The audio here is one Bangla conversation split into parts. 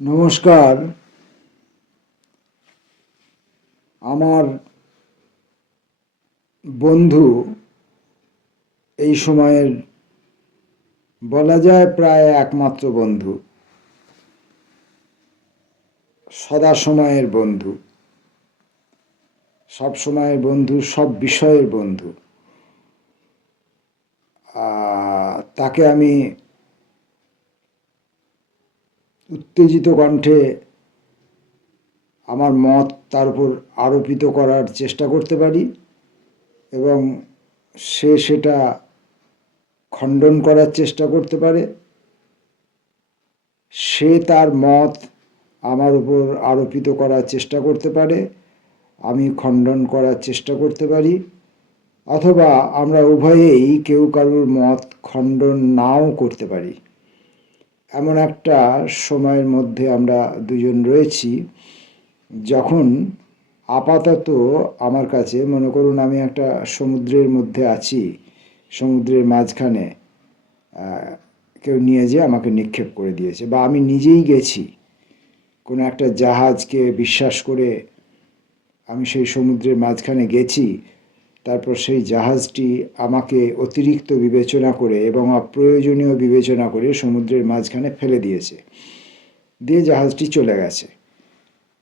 নমস্কার। আমার বন্ধু এই সময়ের বলা যায় প্রায় একমাত্র বন্ধু, সদা সময়ের বন্ধু, সব সময়ের বন্ধু, সব বিষয়ের বন্ধু। তাকে আমি উত্তেজিত কণ্ঠে আমার মত তার উপর আরোপিত করার চেষ্টা করতে পারি এবং সে সেটা খণ্ডন করার চেষ্টা করতে পারে। সে তার মত আমার উপর আরোপিত করার চেষ্টা করতে পারে, আমি খণ্ডন করার চেষ্টা করতে পারি, অথবা আমরা উভয়েই কেউ কারুর মত খণ্ডন নাও করতে পারি। এমন একটা সময়ের মধ্যে আমরা দুজন রয়েছি যখন আপাতত আমার কাছে মনে করুন আমি একটা সমুদ্রের মধ্যে আছি, সমুদ্রের মাঝখানে কেউ নিয়ে যেয়ে আমাকে নিক্ষেপ করে দিয়েছে, বা আমি নিজেই গেছি কোনো একটা জাহাজকে বিশ্বাস করে আমি সেই সমুদ্রের মাঝখানে গেছি, তারপর সেই জাহাজটি আমাকে অতিরিক্ত বিবেচনা করে এবং অপ্রয়োজনীয় বিবেচনা করে সমুদ্রের মাঝখানে ফেলে দিয়েছে, দিয়ে জাহাজটি চলে গেছে।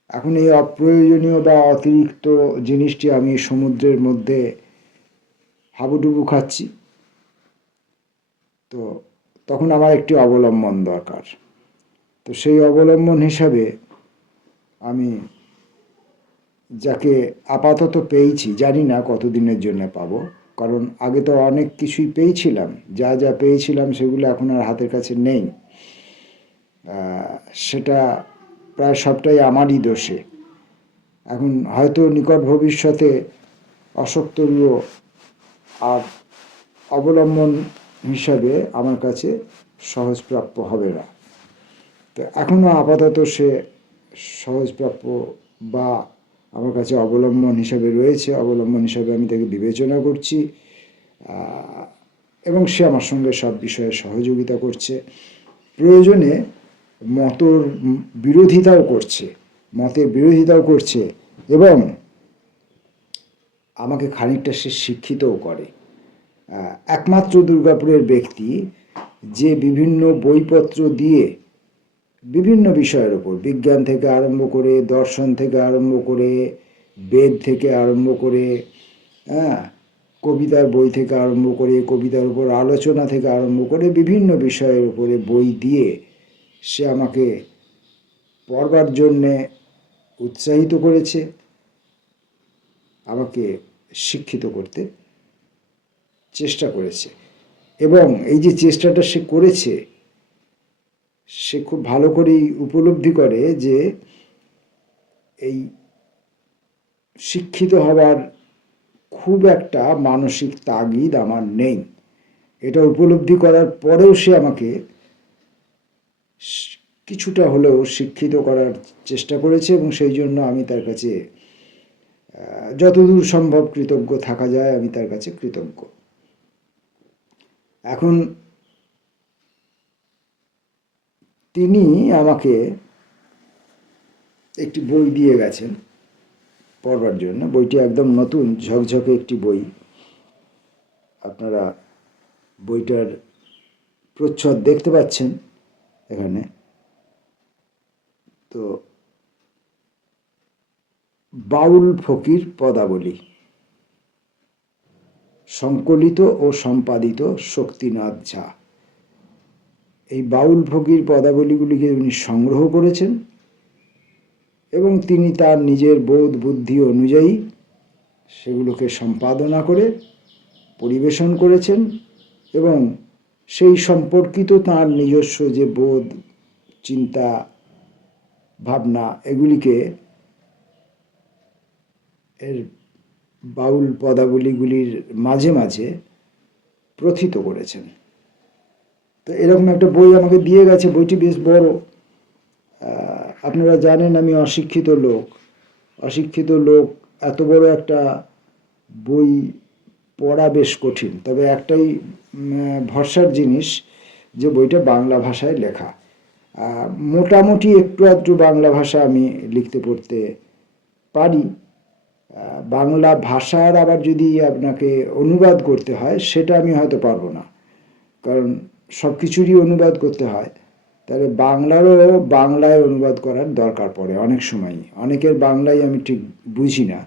এখন এই অপ্রয়োজনীয় বা অতিরিক্ত জিনিসটি আমি সমুদ্রের মধ্যে হাবুডুবু খাচ্ছি। তো তখন আমার একটি অবলম্বন দরকার। তো সেই অবলম্বন হিসাবে আমি যাকে আপাতত পেয়েছি, জানি না কতদিনের জন্য পাবো, কারণ আগে তো অনেক কিছুই পেয়েছিলাম, যা যা পেয়েছিলাম সেগুলো এখন আর হাতের কাছে নেই। সেটা প্রায় সবটাই আমারই দোষে। এখন হয়তো নিকট ভবিষ্যতে অশোকতরীয় আর অবলম্বন হিসাবে আমার কাছে সহজপ্রাপ্য হবে না। তো এখনও আপাতত সে সহজপ্রাপ্য বা আমার কাছে অবলম্বন হিসাবে রয়েছে, অবলম্বন হিসাবে আমি তাকে বিবেচনা করছি, এবং সে আমার সঙ্গে সব বিষয়ে সহযোগিতা করছে, প্রয়োজনে মতের বিরোধিতাও করছে এবং আমাকে খানিকটা সে শিক্ষিতও করে। একমাত্র দুর্গাপুরের ব্যক্তি যে বিভিন্ন বইপত্র দিয়ে বিভিন্ন বিষয়ের ওপর, বিজ্ঞান থেকে আরম্ভ করে, দর্শন থেকে আরম্ভ করে, বেদ থেকে আরম্ভ করে, কবিতার বই থেকে আরম্ভ করে, কবিতার উপর আলোচনা থেকে আরম্ভ করে, বিভিন্ন বিষয়ের উপরে বই দিয়ে সে আমাকে পড়বার জন্যে উৎসাহিত করেছে, আমাকে শিক্ষিত করতে চেষ্টা করেছে। এবং এই যে চেষ্টাটা সে করেছে, সে খুব ভালো করেই উপলব্ধি করে যে এই শিক্ষিত হবার খুব একটা মানসিক তাগিদ আমার নেই। এটা উপলব্ধি করার পরেও সে আমাকে কিছুটা হলেও শিক্ষিত করার চেষ্টা করেছে এবং সেই জন্য আমি তার কাছে যতদূর সম্ভব কৃতজ্ঞ থাকা যায় আমি তার কাছে কৃতজ্ঞ। এখন তিনি আমাকে একটি বই দিয়ে গেছেন পড়বার জন্য। বইটি একদম নতুন ঝকঝকে একটি বই। আপনারা বইটার প্রচ্ছদ দেখতে পাচ্ছেন এখানে। তো বাউল ফকির পদাবলী, সংকলিত ও সম্পাদিত শক্তিনাথ ঝা। এই বাউল ফকির পদাবলীগুলিকে উনি সংগ্রহ করেছেন এবং তিনি তার নিজের বোধ বুদ্ধি অনুযায়ী সেগুলোকে সম্পাদনা করে পরিবেশন করেছেন এবং সেই সম্পর্কিত তার নিজস্ব যে বোধ, চিন্তা, ভাবনা, এগুলিকে এর বাউল পদাবলীগুলির মাঝে মাঝে প্রথিত করেছেন। তো এরকম একটা বই আমাকে দিয়ে গেছে। বইটি বেশ বড়। আপনারা জানেন আমি অশিক্ষিত লোক, এত বড় একটা বই পড়া বেশ কঠিন। তবে একটাই ভরসার জিনিস যে বইটা বাংলা ভাষায় লেখা, মোটামুটি একটু আধটু বাংলা ভাষা আমি লিখতে পড়তে পারি। বাংলা ভাষার আবার যদি আপনাকে অনুবাদ করতে হয় সেটা আমি হয়তো পারবো না, কারণ সব কিছুরই অনুবাদ করতে হয়। তাহলে বাংলারও বাংলায় অনুবাদ করার দরকার পড়ে অনেক সময়। অনেকের বাংলায় আমি ঠিক বুঝি না,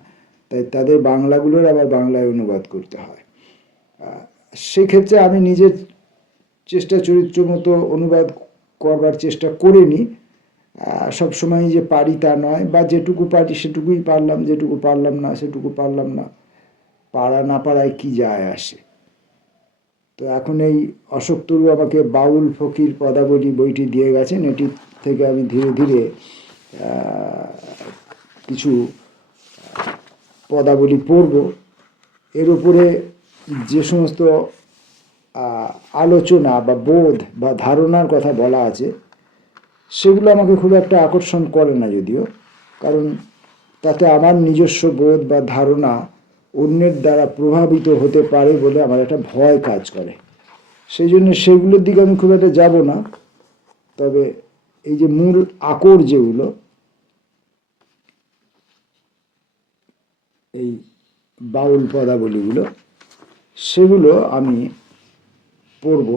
তাই তাদের বাংলাগুলোর আবার বাংলায় অনুবাদ করতে হয়। সেক্ষেত্রে আমি নিজের চেষ্টা চরিত্র মতো অনুবাদ করবার চেষ্টা করে নিই। সবসময় যে পারি তা নয়, বা যেটুকু পারি সেটুকুই পারলাম, যেটুকু পারলাম না সেটুকু পারলাম না। পারা না পারায় কি যায় আসে। তো এখন এই অশোক তরু আমাকে বাউল ফকির পদাবলী বইটি দিয়ে গেছেন, এটি থেকে আমি ধীরে ধীরে কিছু পদাবলী পড়ব। এর উপরে যে সমস্ত আলোচনা বা বোধ বা ধারণার কথা বলা আছে সেগুলো আমাকে খুব একটা আকর্ষণ করে না যদিও, কারণ তাতে আমার নিজস্ব বোধ বা ধারণা অন্যের দ্বারা প্রভাবিত হতে পারে বলে আমার একটা ভয় কাজ করে। সেই জন্য সেগুলোর দিকে আমি খুব একটা যাব না। তবে এই যে মূল আকর যেগুলো, এই বাউল পদাবলীগুলো, সেগুলো আমি পড়ব।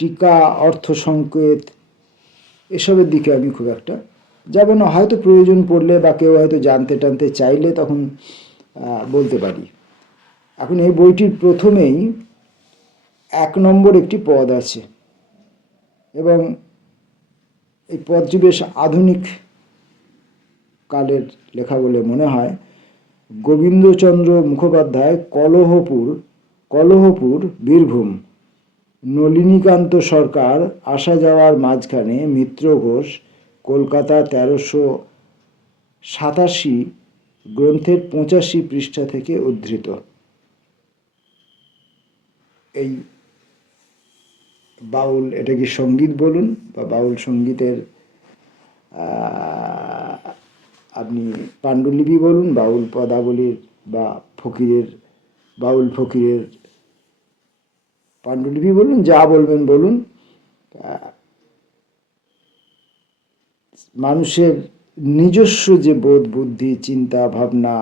টিকা, অর্থ সংকেত, এসবের দিকে আমি খুব একটা যাব না। হয়তো প্রয়োজন পড়লে বা কেউ হয়তো জানতে টানতে চাইলে তখন বলতে পারি। এখন এই বইটির প্রথমেই 1 নম্বর একটি পদ আছে, এবং এই পদটি বেশ আধুনিক কালের লেখা বলে মনে হয়। গোবিন্দচন্দ্র মুখোপাধ্যায়, কলহপুর বীরভূম। নলিনীকান্ত সরকার, আসা যাওয়ার মাঝখানে, মিত্র ঘোষ, কলকাতা, 1387 গ্রন্থের 85 পৃষ্ঠা থেকে উদ্ধৃত। এই বাউল, এটা কি সঙ্গীত বলুন বা বাউল সঙ্গীতের আপনি পাণ্ডুলিপি বলুন, বাউল পদাবলীর বা ফকিরের, বাউল ফকিরের পাণ্ডুলিপি বলুন, যা বলবেন বলুন, মানুষের নিজস্ব যে বোধ বুদ্ধি, চিন্তা ভাবনা,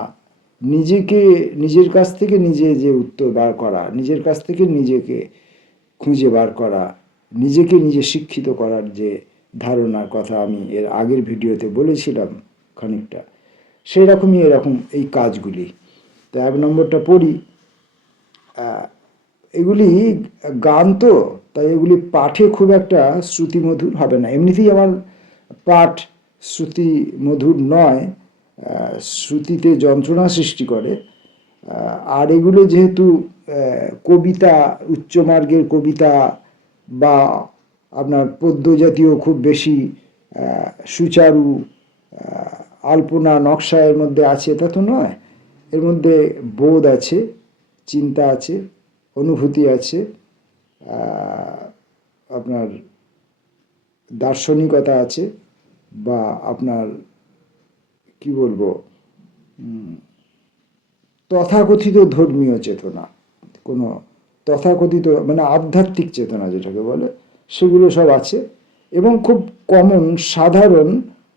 নিজের কাছ থেকে নিজে যে উত্তর বার করা, নিজের কাছ থেকে নিজেকে খুঁজে বার করা, নিজেকে নিজে শিক্ষিত করার যে ধারণার কথা আমি এর আগের ভিডিওতে বলেছিলাম খানিকটা, সেই রকমই এরকম এই কাজগুলি। তো 1 নম্বরটা পড়ি। এগুলি গান তো, তাই এগুলি পাঠে খুব একটা শ্রুতিমধুর হবে না। এমনিতেই আমার পাঠ শ্রুতিমধুর নয়, শ্রুতিতে যন্ত্রণা সৃষ্টি করে। আর এগুলো যেহেতু কবিতা, উচ্চমার্গের কবিতা বা আপনার পদ্য জাতীয় খুব বেশি সুচারু আলপনা নকশা এর মধ্যে আছে তা তো নয়। এর মধ্যে বোধ আছে, চিন্তা আছে, অনুভূতি আছে, আপনার দার্শনিকতা আছে, বা আপনার কি বলবো, তথাকথিত ধর্মীয় চেতনা, কোনো তথাকথিত মানে আধ্যাত্মিক চেতনা যেটাকে বলে, সেগুলো সব আছে। এবং খুব কমন সাধারণ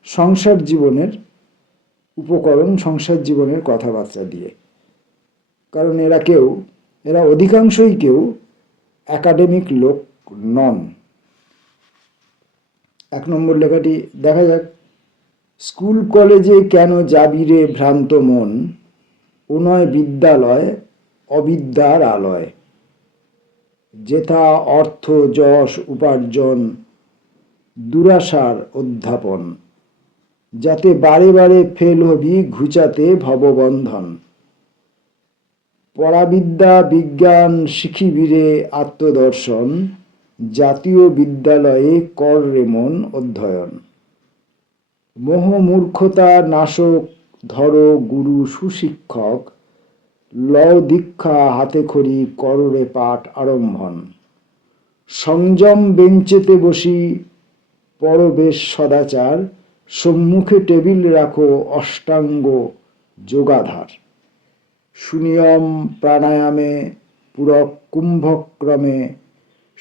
সংসার জীবনের উপকরণ, সংসার জীবনের কথাবার্তা দিয়ে। কারণ এরা অধিকাংশই কেউ একাডেমিক লোক নন। 1 নম্বর লেখাটি দেখা যাক। স্কুল কলেজে কেন যাবি রে ভ্রান্ত মন, ও নয় বিদ্যালয় অবিদ্যার আলয়। যেথা অর্থ যশ উপার্জন, দুরাশার অধ্যাপন, যাতে বারে বারে ফেল হবি ঘুচাতে ভববন্ধন। পরাবিদ্যা বিজ্ঞান শিখিবিরে আত্মদর্শন, জাতীয় বিদ্যালয়ে কর রে মন অধ্যয়ন। মোহ মূর্খতা নাশক ধরো গুরু সুশিক্ষক, লও দীক্ষা হাতে খড়ি কররে পাঠ আরম্ভন। সংযম বেঞ্চেতে বসি পরবেশ সদাচার, সম্মুখে টেবিল রাখো অষ্টাঙ্গ যোগাধার। সুনিয়ম প্রাণায়ামে পুরক কুম্ভক্রমে,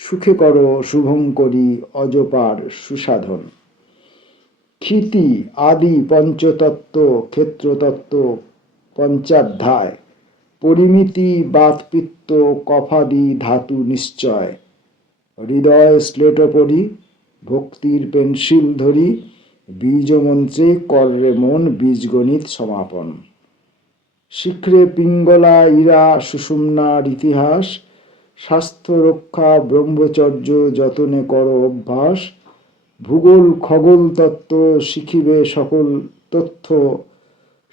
সুখে করো শুভঙ্করী অজপার সুসাধন। ক্ষিতি আদি পঞ্চতত্ত্ব ক্ষেত্রতত্ত্ব পঞ্চাধ্যায়, পরিমিতি বাতপিত্ত কফাদি ধাতু নিশ্চয়। হৃদয় শ্লেটপরি ভক্তির পেন্সিল ধরি, বীজমন্ত্রে কররে মন বীজগণিত সমাপন। শিখরে পিঙ্গলা ইরা সুষুম্নার ইতিহাস, স্বাস্থ্য রক্ষা ব্রহ্মচর্য যতনে কর অভ্যাস। ভূগোল খগোল তত্ত্ব শিখিবে সকল তথ্য,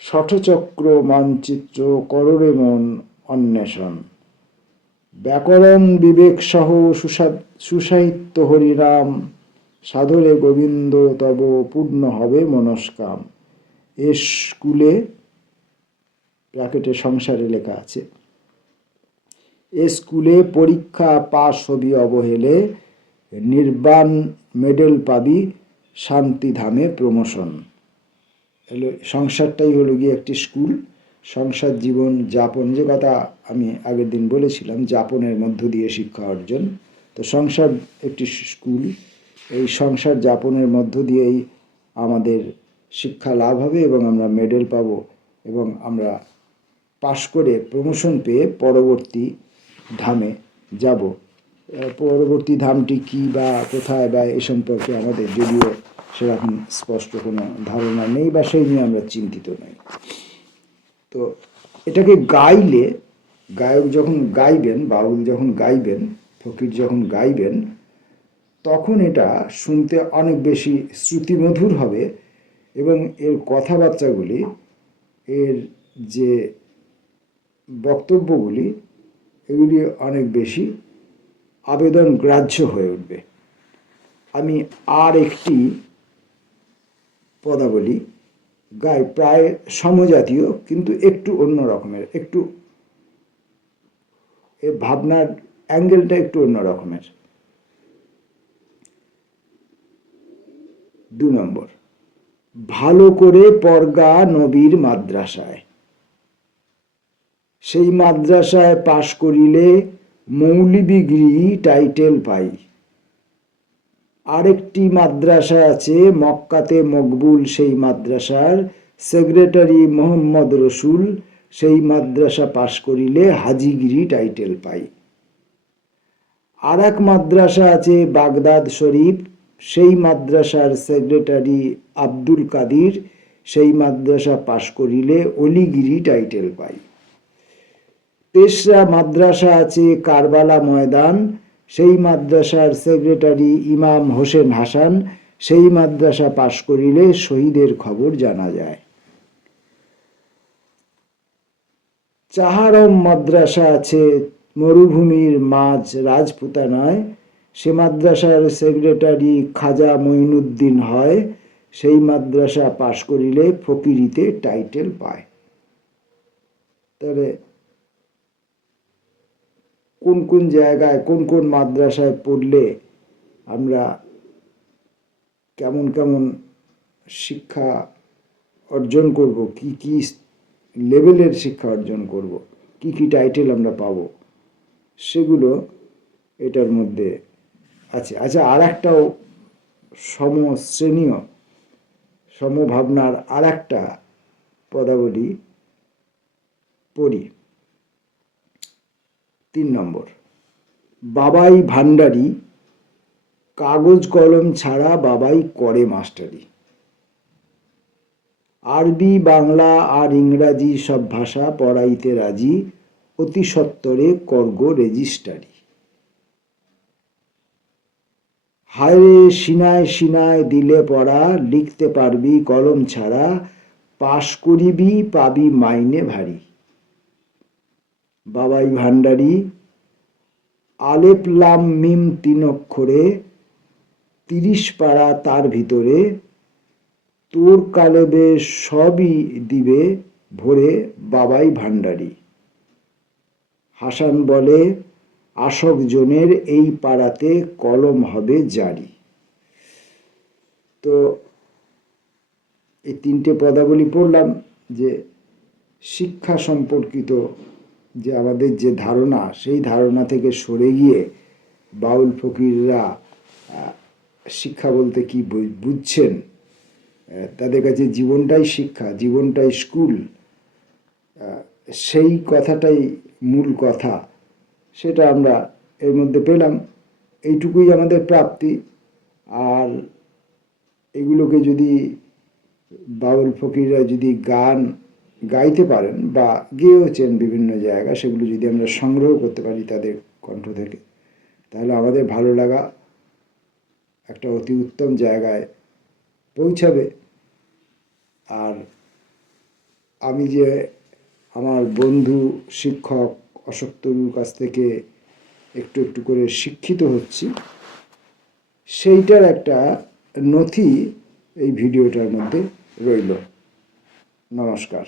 ষটচক্র মানচিত্র কররে মন অন্বেষণ। ব্যাকরণ বিবেক সহ সুসাহিত্য হরিনাম, সাধরে গোবিন্দ তব পূর্ণ হবে মনস্কাম। এ স্কুলে ব্র্যাকেটে সংসারে লেখা আছে, এ স্কুলে পরীক্ষা পাশ হবি অবহেলে, নির্বাণ মেডেল পাবি শান্তিধামে প্রমোশন। সংসারটাই হলো গিয়ে একটি স্কুল। সংসার জীবন যাপন, যে কথা আমি আগের দিন বলেছিলাম, যাপনের মধ্য দিয়ে শিক্ষা অর্জন। তো সংসার একটি স্কুল, এই সংসার যাপনের মধ্য দিয়েই আমাদের শিক্ষা লাভ হবে এবং আমরা মেডেল পাব এবং আমরা পাশ করে প্রমোশন পেয়ে পরবর্তী ধামে যাব। পরবর্তী ধামটি কী বা কোথায় বা এ সম্পর্কে আমাদের যদিও সেরকম স্পষ্ট কোনো ধারণা নেই বা সেই নিয়ে আমরা চিন্তিত নই। তো এটাকে গাইলে, গায়ক যখন গাইবেন, বাউল যখন গাইবেন, ফকির যখন গাইবেন, তখন এটা শুনতে অনেক বেশি শ্রুতিমধুর হবে এবং এর কথাবার্তাগুলি, এর যে বক্তব্যগুলি, এগুলি অনেক বেশি আবেদন গ্রাহ্য হয়ে উঠবে। আমি আর একটি পদাবলী গাই, প্রায় সমজাতীয় কিন্তু একটু অন্য রকমের, একটু এর ভাবনার অ্যাঙ্গেলটা একটু অন্য রকমের। 2 নম্বর, ভালো করে পড়গা নবীর মাদ্রাসায়, সেই মাদ্রাসায় পাশ করিলে মৌলবিগিরি টাইটেল পাই। আরেকটি মাদ্রাসা আছে মক্কাতে মকবুল, সেই মাদ্রাসার সেক্রেটারি মোহাম্মদ রসুল, সেই মাদ্রাসা পাশ করিলে হাজিগিরি টাইটেল পাই। আর এক মাদ্রাসা আছে বাগদাদ শরীফ, সেই মাদ্রাসার সেক্রেটারি আব্দুল কাদির, সেই মাদ্রাসা পাশ করিলে অলিগিরি টাইটেল পাই। তেসরা মাদ্রাসা আছে কারবালা ময়দান, সেই মাদ্রাসার সেক্রেটারি ইমাম হোসেন হাসান, সেই মাদ্রাসা পাশ করিলে শহীদের খবর জানা যায়। চাহারম মাদ্রাসা আছে মরুভূমির মাঝ রাজপুতানায়, সে মাদ্রাসার সেক্রেটারি খাজা মঈনুদ্দিন হয়, সেই মাদ্রাসা পাশ করিলে ফকিরিতে টাইটেল পায়। তাহলে কোন কোন জায়গায় কোন কোন মাদ্রাসায় পড়লে আমরা কেমন কেমন শিক্ষা অর্জন করব, কি কি লেভেলের শিক্ষা অর্জন করব, কি কি টাইটেল আমরা পাব, সেগুলো এটার মধ্যে আছে। আচ্ছা, আর একটাও সমশ্রেণীয় সমভাবনার আর একটা পদাবলী পড়ি। 3 নম্বর, বাবাই ভান্ডারি, কাগজ কলম ছাড়া বাবাই করে মাস্টারি। আরবি বাংলা আর ইংরাজি সব ভাষা পড়াইতে রাজি, অতি সত্বরে করগ রেজিস্টারি। হায়রে সিনায় সিনায় দিলে পড়া, লিখতে পারবি কলম ছাড়া, পাশ করিবি পাবি মাইনে ভারী। বাবাই ভান্ডারি, আলেপ লাম মিম 3 অক্ষরে, 30 পারা তার ভিতরে, তোর কালেবে সবই দিবে ভরে বাবাই ভান্ডারি। হাসান বলে আশক জনের এই পাড়াতে কলম হবে জারি। তো এই 3টে পদাবলী পড়লাম যে শিক্ষা সম্পর্কিত যে আমাদের যে ধারণা, সেই ধারণা থেকে সরে গিয়ে বাউল ফকিররা শিক্ষা বলতে কি বুঝছেন, তাদের কাছে জীবনটাই শিক্ষা, জীবনটাই স্কুল, সেই কথাটাই মূল কথা, সেটা আমরা এর মধ্যে পেলাম। এইটুকুই আমাদের প্রাপ্তি। আর এগুলোকে যদি বাউল ফকিররা যদি গান গাইতে পারেন বা গেয়েওছেন বিভিন্ন জায়গা, সেগুলো যদি আমরা সংগ্রহ করতে পারি তাদের কণ্ঠ থেকে, তাহলে আমাদের ভালো লাগা একটা অতি উত্তম জায়গায় পৌঁছাবে। আর আমি যে আমার বন্ধু শিক্ষক অশোক তরুর কাছ থেকে একটু একটু করে শিক্ষিত হচ্ছি, সেইটার একটা নথি এই ভিডিওটার মধ্যে রইল। নমস্কার।